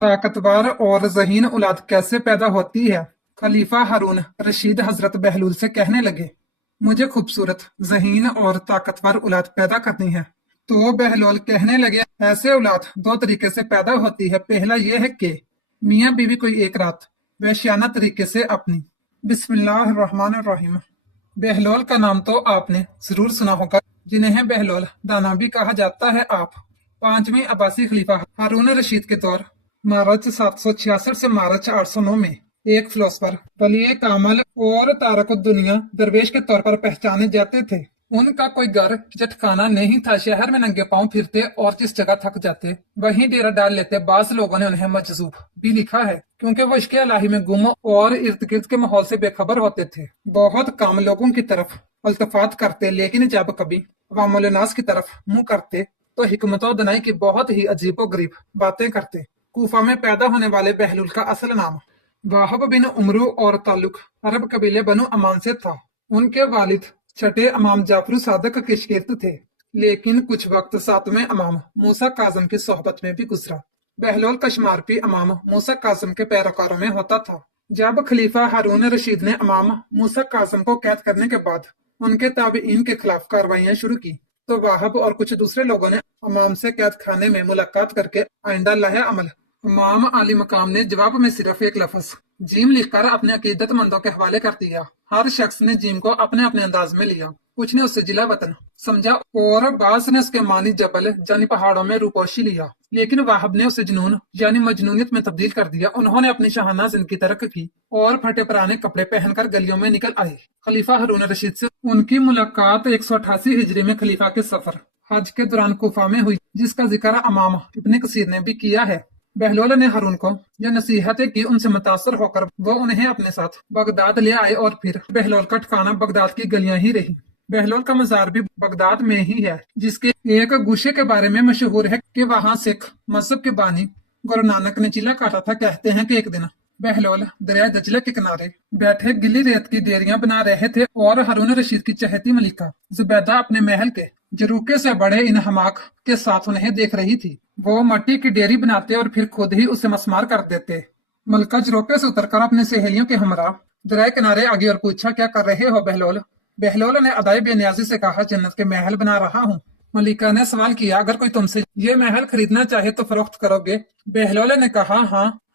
ताकतवर और ज़हीन औलाद कैसे पैदा होती है? खलीफा हारून रशीद हजरत बहलूल से कहने लगे, मुझे खूबसूरत, ज़हीन और ताकतवर औलाद पैदा करनी है। तो बहलूल कहने लगे, ऐसे औलाद दो तरीके से पैदा होती है। पहला यह है कि मियाँ बीवी कोई एक रात वैश्याना तरीके से अपनी। बिस्मिल्लाहिर्रहमानिर्रहीम। बहलोल का नाम तो आपने जरूर सुना होगा, जिन्हें बहलोल दाना भी कहा जाता है। आप पांचवें अब्बासी खलीफा हारून रशीद के तौर मार्च 766 से मार्च 809 में एक फिलोसफर, वली कामल और तारक दुनिया दरवेश के तौर पर पहचाने जाते थे। उनका कोई घर ठिकाना नहीं था। शहर में नंगे पांव फिरते और जिस जगह थक जाते वहीं डेरा डाल लेते। बास लोगों ने उन्हें मजजूब भी लिखा है, क्योंकि वो इश्क़ इलाही में गुम और इर्द गिर्द के माहौल से बेखबर होते थे। बहुत कम लोगों की तरफ अल्तफात करते, लेकिन जब कभी अवामुल नास की तरफ मुंह करते तो हिकमतों दनाई की बहुत ही अजीबो गरीब बातें करते। कूफा में पैदा होने वाले बहलूल का असल नाम वाहब बिन उमरू और ताल्लुक अरब कबीले बनु अमान से था। उनके वालिद छठे इमाम जाफर सादक के शागिर्द थे, लेकिन कुछ वक्त सातवें इमाम मूसा काज़म की सोहबत में भी गुजरा। बहलोल का शुमार भी इमाम मूसा काज़म के पैरोकारों में होता था। जब खलीफा हारून रशीद ने इमाम मूसा काज़म को कैद करने के बाद उनके ताबईन के खिलाफ कार्रवाइयां शुरू की, तो वाहब और कुछ दूसरे लोगों ने इमाम से कैद खाने में मुलाकात करके आइंदा लाहे अमल। इमाम आली मकाम ने जवाब में सिर्फ एक लफ्ज जीम लिखकर अपने अकीदतमंदों के हवाले कर दिया। हर शख्स ने जीम को अपने अपने अंदाज में लिया। कुछ ने उससे जिला वतन समझा और बास ने उसके मानी जबल यानी पहाड़ों में रूपोशी लिया, लेकिन वाहब ने उसे जुनून यानी मजनूनियत में तब्दील कर दिया। उन्होंने अपनी शाहाना जिंदगी तरक की और फटे पुराने कपड़े पहनकर गलियों में निकल आए। खलीफा हारून रशीद से उनकी मुलाकात 188 हिजरी में खलीफा के सफर हज के दौरान कूफा में हुई, जिसका जिक्र इमाम इब्ने कसीर ने भी किया है। बहलोल ने हारून को यह नसीहतें की, उनसे मुतासर होकर वो उन्हें अपने साथ बगदाद ले आए और फिर बहलोल का ठिकाना बगदाद की गलियां ही रही। बहलोल का मजार भी बगदाद में ही है, जिसके एक गुशे के बारे में मशहूर है कि वहां सिख मजहब के बानी गुरु नानक ने चिल्ला काटा था। कहते हैं कि एक दिन बहलोल दरिया दजला के किनारे बैठे गिली रेत की डेरियां बना रहे थे और हारून रशीद की चहेती मलिका जुबैदा अपने महल के जरूके से बड़े इन हमाक के साथ उन्हें देख रही थी। वो मट्टी की डेरी बनाते और फिर खुद ही उसे मस्मार कर देते। मलका जरोके से उतरकर अपने सहेलियों के हमरा दरिया किनारे आ गई और पूछा, क्या कर रहे हो बहलोल? बहलोल ने अदाई बेनियाजी से कहा, जन्नत के महल बना रहा हूँ। मलिका ने सवाल किया, अगर कोई तुमसे ये महल खरीदना चाहे तो फरोख्त करोगे? बहलोल ने कहा,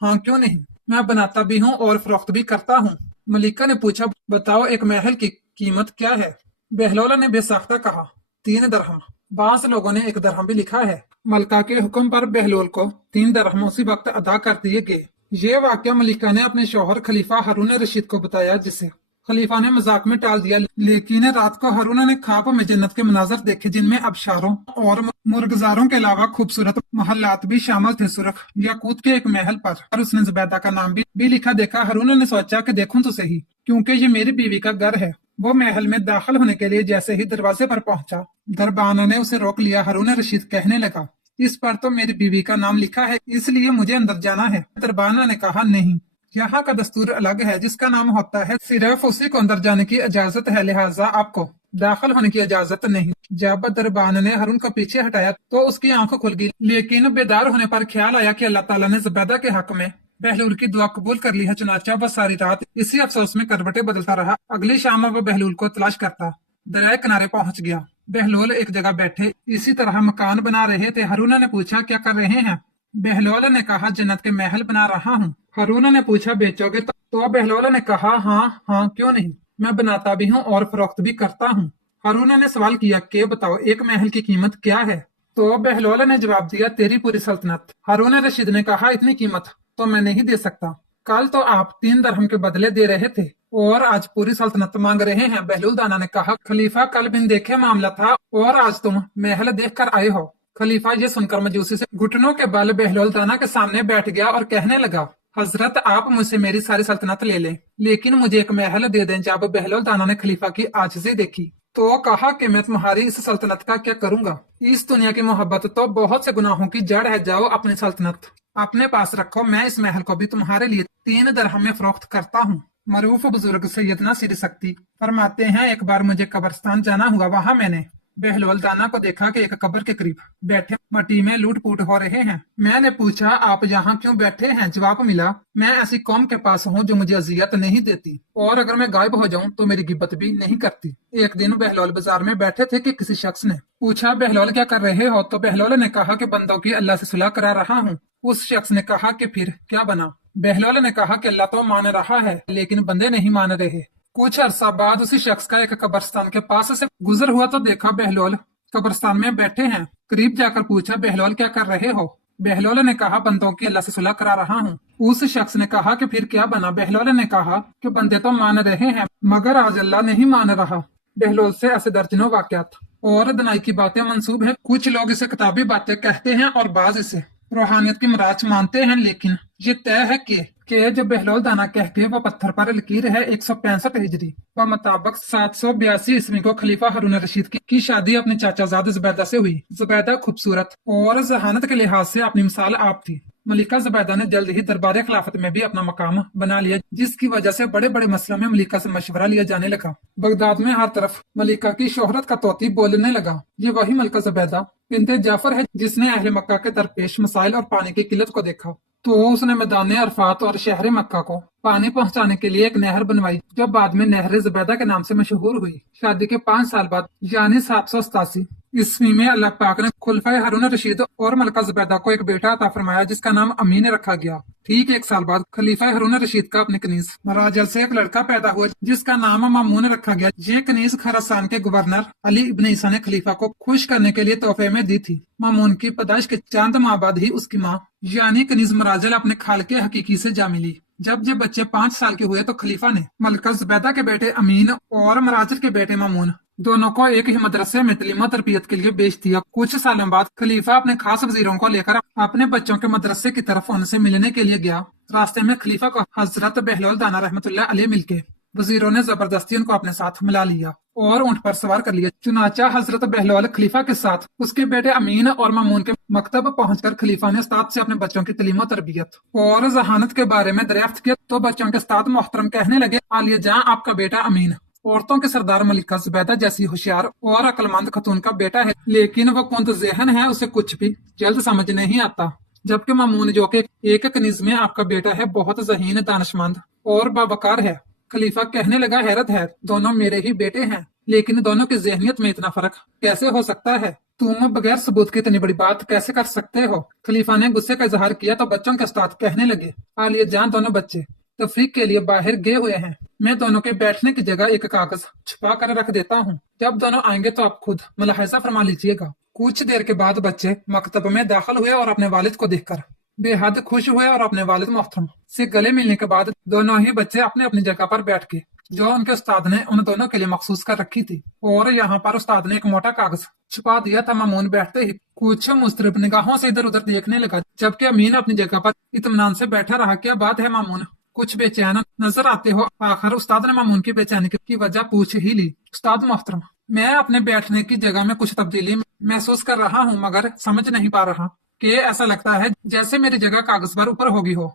हाँ क्यों नहीं, मैं बनाता भी हूँ और फरोख्त भी करता हूँ। मलिका ने पूछा, बताओ एक महल की कीमत क्या है? बहलोल ने बेसाख्ता कहा, 3 दरहम। बास लोगों ने 1 दरहम भी लिखा है। मलका के हुक्म पर बहलोल को 3 दरहम उसी वक्त अदा कर दिए गए। ये वाकया मलिका ने अपने शौहर खलीफा हारून रशीद को बताया, जिसे खलीफा ने मजाक में टाल दिया। लेकिन रात को हारून ने ख्वाब में जन्नत के मनाजर देखे, जिनमें अबशारों और मुर्गजारों के अलावा खूबसूरत महलात भी शामिल थे। सुर्ख याकूत के एक महल पर उसने जुबैदा का नाम भी लिखा देखा। हारून ने सोचा कि देखूं तो सही, क्योंकि ये मेरी बीवी का घर है। वो महल में दाखिल होने के लिए जैसे ही दरवाजे पर पहुंचा, दरबान ने उसे रोक लिया। हारून रशीद कहने लगा, इस पर तो मेरी बीवी का नाम लिखा है, इसलिए मुझे अंदर जाना है। दरबान ने कहा, नहीं, यहाँ का दस्तूर अलग है। जिसका नाम होता है सिर्फ उसी को अंदर जाने की इजाजत है, लिहाजा आपको दाखिल होने की इजाजत नहीं। जब दरबान ने हारून को पीछे हटाया तो उसकी आंख खुल गई, लेकिन बेदार होने पर ख्याल आया कि अल्लाह ताला ने जुबैदा के हक में बहलूल की दुआ कबूल कर ली है। चुनाचा वह सारी रात इसी अफसोस में करवटें बदलता रहा। अगली शाम वह बहलूल को तलाश करता दरिया किनारे पहुंच गया। बहलोल एक जगह बैठे इसी तरह मकान बना रहे थे। हारून ने पूछा, क्या कर रहे हैं? बहलोल ने कहा, जन्नत के महल बना रहा हूँ। हारून ने पूछा, बेचोगे? तो बहलोल ने कहा, हाँ क्यों नहीं, मैं बनाता भी हूँ और फरोख्त भी करता हूँ। हारून ने सवाल किया कि बताओ एक महल की कीमत क्या है? तो बहलोल ने जवाब दिया, तेरी पूरी सल्तनत। हारून रशीद ने कहा, इतनी कीमत तो मैं नहीं दे सकता। कल तो आप 3 दरहम के बदले दे रहे थे और आज पूरी सल्तनत मांग रहे हैं। बहलूल दाना ने कहा, खलीफा कल बिन देखे मामला था और आज तुम महल देख कर आए हो। खलीफा ये सुनकर मजूसी से घुटनों के बल बहलूल दाना के सामने बैठ गया और कहने लगा, हजरत आप मुझसे मेरी सारी सल्तनत ले लें, लेकिन मुझे एक महल दे दें। जब बहलूल दाना ने खलीफा की आजिज़ी देखी तो कहा कि मैं तुम्हारी इस सल्तनत का क्या करूंगा? इस दुनिया की मोहब्बत तो बहुत से गुनाहों की जड़ है। जाओ अपनी सल्तनत अपने पास रखो, मैं इस महल को भी तुम्हारे लिए 3 दरहम में फरोख्त करता हूँ। मरूफ बुजुर्ग सैयदना सिर सख्ती फरमाते हैं, एक बार मुझे कब्रिस्तान जाना हुआ। वहां मैंने बहलोल दाना को देखा कि एक कब्र के करीब बैठे मट्टी में लूट पूट हो रहे हैं। मैंने पूछा, आप यहाँ क्यों बैठे हैं? जवाब मिला, मैं ऐसी कौम के पास हूँ जो मुझे अजियत नहीं देती और अगर मैं गायब हो जाऊँ तो मेरी गिब्बत भी नहीं करती। एक दिन बहलोल बाजार में बैठे थे कि किसी शख्स ने पूछा, बहलोल क्या कर रहे हो? तो बहलोल ने कहा कि बंदों की अल्लाह से सुलह करा रहा हूँ। उस शख्स ने कहा कि फिर क्या बना? बहलोल ने कहा कि अल्लाह तो मान रहा है लेकिन बंदे नहीं मान रहे। कुछ अरसा बाद उसी शख्स का एक कब्रिस्तान के पास से गुजर हुआ तो देखा बहलोल कब्रिस्तान में बैठे हैं। करीब जाकर पूछा, बहलोल क्या कर रहे हो? बहलोल ने कहा, बंदों की अल्लाह से सुलह करा रहा हूँ। उस शख्स ने कहा कि फिर क्या बना? बहलोल ने कहा कि बंदे तो मान रहे हैं मगर आज अल्लाह नहीं मान रहा। बहलोल से ऐसे दर्जनों वाकयात और दनाई की बातें मंसूब है। कुछ लोग इसे किताबी बातें कहते हैं और बाज इसे रूहानियत की मराज मानते हैं, लेकिन ये तय है कि जो बहलोल दाना कहते वो पत्थर पर लकीर है 165 हिजरी व मुताबिक 782 ईस्वी को खलीफा हारून रशीद की शादी अपने चाचाजाद जुबैदा से हुई। जुबैदा खूबसूरत और जहानत के लिहाज से अपनी मिसाल आप थी। मलिका जुबैदा ने जल्द ही दरबार खिलाफत में भी अपना मकाम बना लिया, जिसकी वजह से बड़े बड़े मसलों में मलिका से मशवरा लिया जाने लगा। बगदाद में हर तरफ मलिका की शोहरत का तोती बोलने लगा। ये वही मलिका जुबैदा बिन्ते जाफर है जिसने अहले मक्का के दरपेश मसाइल और पानी की किल्लत को देखा तो उसने मैदान अरफात और शहर मक्का को पानी पहुंचाने के लिए एक नहर बनवाई, जो बाद में नहर जुबैदा के नाम से मशहूर हुई। शादी के 5 साल बाद यानी 787 ईस्वी में अल्लाह पाक ने खुलफाए हारून रशीद और मलका जुबैदा को एक बेटा अता फरमाया जिसका नाम अमीन रखा गया। ठीक 1 साल बाद खलीफा हारून रशीद का अपने कनीज मराजल से एक लड़का पैदा हुआ जिसका नाम मामून रखा गया। ये कनीज खरासान के गवर्नर अली इब्न ईसा ने खलीफा को खुश करने के लिए तोहफे में दी थी। मामून की पैदाइश के चंद माह बाद ही उसकी माँ यानी कनीज मराजल अपने खाल के हकीकी से जा मिली। जब बच्चे 5 साल के हुए तो खलीफा ने मलका जुबैदा के बेटे अमीन और मराजल के बेटे मामून दोनों को एक ही मदरसे में तलीम तरबियत के लिए भेज दिया। कुछ सालों बाद खलीफा अपने खास वजीरों को लेकर अपने बच्चों के मदरसे की तरफ उनसे मिलने के लिए गया। रास्ते में खलीफा को हजरत बहलोल दाना रहमतुल्लाह अलैह मिलके वजीरों ने जबरदस्ती उनको अपने साथ मिला लिया और ऊंट पर सवार कर लिया। चुनाचा हजरत बहलोल खलीफा के साथ उसके बेटे अमीन और मामून के मकतब पहुंचकर खलीफा ने उस्ताद से अपने बच्चों की तलीम तरबियत और जहानत के बारे में दरियाफ्त किया तो बच्चों के उस्ताद मोहतरम कहने लगे, आलिया जहां आपका बेटा अमीन औरतों के सरदार मलिका जुबैदा जैसी होशियार और अक्लमंद खतून का बेटा है, लेकिन वो कुंद ज़हन है, उसे कुछ भी जल्द समझ नहीं आता। जबकि मामून जो कि एक कनीज में आपका बेटा है बहुत ज़हीन दानशमंद और बावकार है। खलीफा कहने लगा, हैरत है, दोनों मेरे ही बेटे हैं लेकिन दोनों की जहनियत में इतना फर्क कैसे हो सकता है? तुम बगैर सबूत की इतनी बड़ी बात कैसे कर सकते हो? खलीफा ने गुस्से का इजहार किया तो बच्चों के उस्ताद कहने लगे, आलिया जान दोनों बच्चे तफरीक के लिए बाहर गए हुए हैं, मैं दोनों के बैठने की जगह एक कागज छुपा कर रख देता हूँ, जब दोनों आएंगे तो आप खुद मुलाहिजा फरमा लीजिएगा। कुछ देर के बाद बच्चे मकतब में दाखिल हुए और अपने वालिद को देखकर बेहद खुश हुए और अपने वालिद मोहतरम से गले मिलने के बाद दोनों ही बच्चे अपने अपनी जगह पर बैठ के जो उनके उस्ताद ने उन दोनों के लिए मखसूस कर रखी थी और यहाँ पर उस्ताद ने एक मोटा कागज छुपा दिया था। मामून बैठते ही कुछ मुस्तरिब निगाहों से इधर उधर देखने लगा, जबकि अमीन अपनी जगह पर इत्मीनान से बैठा रहा। क्या बात है मामून, कुछ बेचैन नजर आते हो? आखिर उस्ताद ने मामून की बेचैनी की वजह पूछ ही ली। उस्ताद मोहतरम, मैं अपने बैठने की जगह में कुछ तब्दीली महसूस कर रहा हूँ मगर समझ नहीं पा रहा कि ऐसा लगता है जैसे मेरी जगह कागज पर ऊपर होगी हो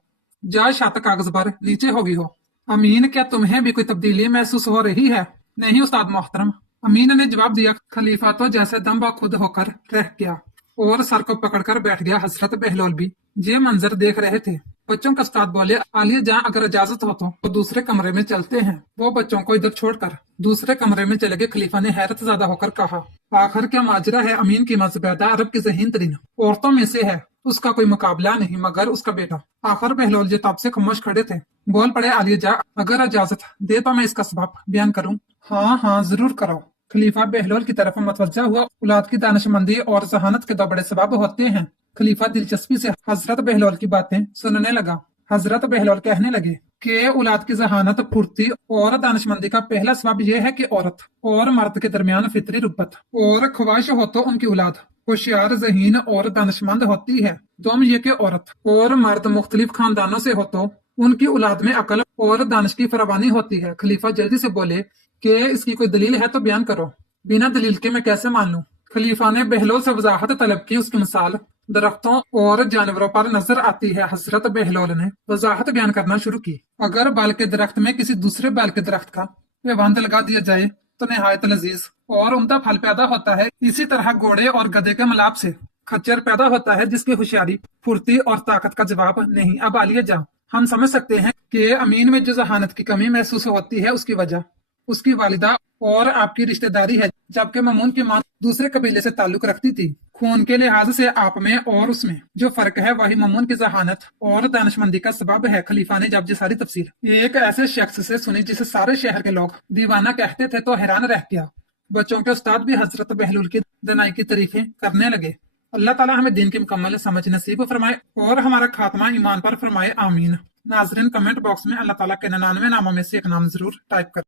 या शायद कागज पर नीचे होगी हो। अमीन, क्या तुम्हें भी कोई तब्दीली महसूस हो रही है? नहीं उस्ताद मोहतरम, अमीन ने जवाब दिया। खलीफा तो जैसे दम खुद होकर रह गया और सर को पकड़कर बैठ गया। हजरत बहलोल भी ये मंजर देख रहे थे। बच्चों का उस्ताद बोले, आलिया जहाँ अगर इजाजत हो तो दूसरे कमरे में चलते हैं। वो बच्चों को इधर छोड़कर दूसरे कमरे में चले गए। खलीफा ने हैरत ज़्यादा होकर कहा, आखिर क्या माजरा है? अमीन की माँ जुबैदा अरब की ज़हीन तरीन औरतों में से है, उसका कोई मुकाबला नहीं मगर उसका बेटा। आखिर बहलोल जो तब से खामोश खड़े थे बोल पड़े, आलिया जा अगर इजाजत दे तो मैं इसका सबब बयान करूं। हाँ हाँ जरूर करो। खलीफा बहलोल की तरफ मतवज्जा हुआ। औलाद की दानिशमंदी और जहानत के 2 बड़े सबब होते हैं। खलीफा दिलचस्पी से हजरत बहलोल की बातें सुनने लगा। हजरत बहलोल कहने लगे कि औलाद की जहानत, फुर्ती और दानिशमंदी का पहला सबब यह है कि औरत और मर्द के दरमियान फितरी रुब्बत और ख्वाहिश हो तो उनकी औलाद होशियार, ज़हीन और दानिशमंद होती है। दोम ये कि औरत और मर्द मुख्तलिफ खानदानों से हो तो उनकी औलाद में अकल और दानिश की फरावानी होती है। खलीफा जल्दी से बोले कि इसकी कोई दलील है तो बयान करो, बिना दलील के मैं कैसे मान लूं? खलीफा ने बहलोल से वजाहत तलब की। उसकी मिसाल दरख्तों और जानवरों पर नजर आती है। हजरत बहलोल ने वजाहत बयान करना शुरू की। अगर बाल के दरख्त में किसी दूसरे बाल के दरख्त का पैबंद लगा दिया जाए तो नहायत लजीज और उम्दा फल पैदा होता है। इसी तरह घोड़े और गधे के मिलाप से खच्चर पैदा होता है, जिसकी होशियारी, फुर्ती और ताकत का जवाब नहीं। अब आलिया जा, हम समझ सकते हैं कि अमीन में जो जहानत की कमी महसूस होती है उसकी वजह उसकी वालिदा और आपकी रिश्तेदारी है, जबकि ममून की मां दूसरे कबीले से ताल्लुक रखती थी। खून के लिहाज से आप में और उसमें जो फर्क है वही ममून की जहानत और दानिशमंदी का सबब है। खलीफा ने जब ये सारी तफसीर एक ऐसे शख्स से सुनी जिसे सारे शहर के लोग दीवाना कहते थे तो हैरान रह गया। बच्चों के उस्ताद भी हजरत बहलूल की दनाई की तारीफें करने लगे। अल्लाह ताला हमें दीन की मुकम्मल समझ नसीब फरमाए और हमारा खात्मा ईमान पर फरमाए, आमीन। नाजरीन, कमेंट बॉक्स में अल्लाह ताला के 99 नामों में से एक नाम जरूर टाइप कर।